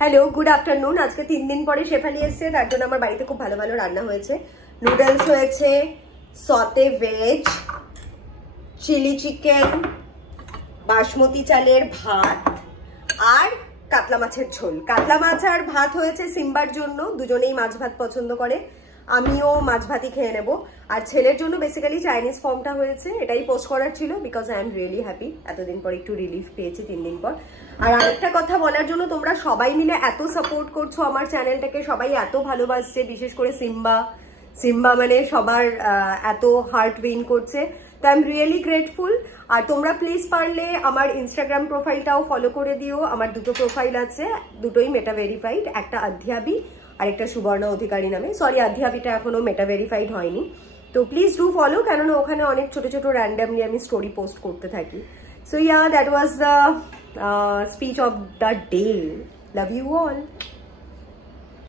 Hello, good afternoon. আজকে 3 দিন পরে শেফালি এসছে, তার জন্য আমার বাড়িতে খুব ভালো ভালো রান্না হয়েছে। নুডলস হয়েছে, সতে ভেজ, চিলি চিকেন, বাসমতি চালের ভাত আর কাতলা মাছের ঝোল। কাতলা মাছ আর ভাত হয়েছে সিম্বার জন্য, দুজনেই মাছ ভাত পছন্দ করে, আমিও মাছ ভাতই খেয়ে নেব। আর ছেলের জন্য বেসিক্যালি চাইনিজ ফর্মটা হয়েছে, এটাই পোস্ট করার ছিল because I am really happy. এতদিন পর একটু রিলিফ পেয়েছি 3 দিন পর। আর আরেকটা কথা বলার জন্য, তোমরা সবাই মিলে এত সাপোর্ট করছো আমার চ্যানেলটাকে, সবাই এত ভালোবাসছে, বিশেষ করে সিম্বা মানে সবার এত হার্ট উইন করছে, তো আই এম রিয়েলি গ্রেটফুল। আর তোমরা প্লিজ পারলে আমার ইনস্টাগ্রাম প্রোফাইলটাও ফলো করে দিও। আমার দুটো প্রোফাইল আছে, দুটোই মেটা ভেরিফাইড, একটা আধ্যাবি আর একটা সুবর্ণা অধিকারী নামে। সরি, আধ্যাবিটা এখনো মেটা ভেরিফাইড হয়নি, তো প্লিজ ডু ফলো, কেননা ওখানে অনেক ছোট ছোট র্যান্ডামলি আমি স্টোরি পোস্ট করতে থাকি। So yeah, that was the speech of the day. Love you all.